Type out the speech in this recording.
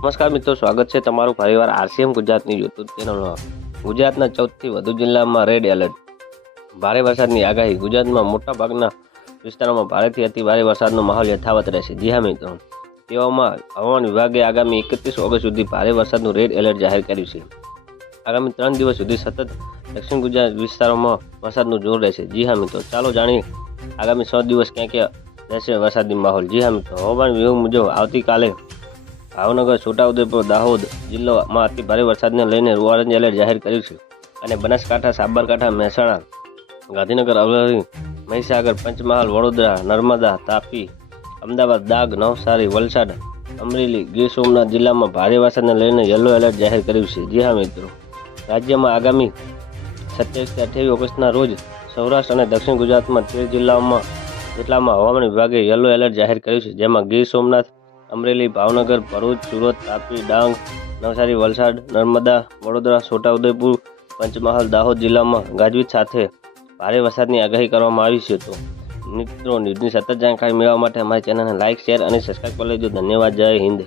નમસ્કાર મિત્રો, સ્વાગત છે તમારું ફરીવાર આરસીએમ ગુજરાતની યુટ્યુબ ચેનલમાં ગુજરાતના ચૌદથી વધુ જિલ્લામાં રેડ એલર્ટ ભારે વરસાદની આગાહી. ગુજરાતમાં મોટા ભાગના વિસ્તારોમાં ભારેથી અતિ ભારે વરસાદનો માહોલ યથાવત રહેશે. જી હા મિત્રો. તેવામાં હવામાન વિભાગે આગામી એકત્રીસ ઓગસ્ટ સુધી ભારે વરસાદનું રેડ એલર્ટ જાહેર કર્યું છે. આગામી ત્રણ દિવસ સુધી સતત દક્ષિણ ગુજરાત વિસ્તારોમાં વરસાદનું જોર રહેશે. જી હા મિત્રો. ચાલો જાણીએ આગામી છ દિવસ ક્યાં ક્યાં રહેશે વરસાદી માહોલ. જી હા મિત્રો. હવામાન વિભાગ મુજબ આવતીકાલે ભાવનગર, છોટાઉદેપુર, દાહોદ જિલ્લામાં અતિ ભારે વરસાદને લઈને ઓરેન્જ એલર્ટ જાહેર કર્યું છે અને બનાસકાંઠા, સાબરકાંઠા, મહેસાણા, ગાંધીનગર, અરવલ્લી, મહીસાગર, પંચમહાલ, વડોદરા, નર્મદા, તાપી, અમદાવાદ દાગ નવસારી, વલસાડ, અમરેલી, ગીર સોમનાથ જિલ્લામાં ભારે વરસાદને લઈને યલો એલર્ટ જાહેર કર્યું છે. જી હા, મિત્રો. રાજ્યમાં આગામી સત્યાવીસથી અઠ્યાવીસ ઓગસ્ટના રોજ સૌરાષ્ટ્ર અને દક્ષિણ ગુજરાતમાં તેર જિલ્લાઓમાં જેટલામાં હવામાન વિભાગે યલો એલર્ટ જાહેર કર્યું છે, જેમાં ગીર સોમનાથ અમરેલી, ભાવનગર, ભરૂચ, સુરત, તાપી, ડાંગ, નવસારી, વલસાડ, નર્મદા, વડોદરા છોટાઉદેપુર પંચમહાલ, દાહોદ જિલ્લામાં ગાજવીજ સાથે ભારે વરસાદની આગાહી કરવામાં આવી છે તો મિત્રો ન્યૂઝની સતત જાણકારી મેળવવા માટે અમારી ચેનલને લાઇક શેર અને સબસ્ક્રાઈબ કરી લેજો. ધન્યવાદ. જય હિન્દ.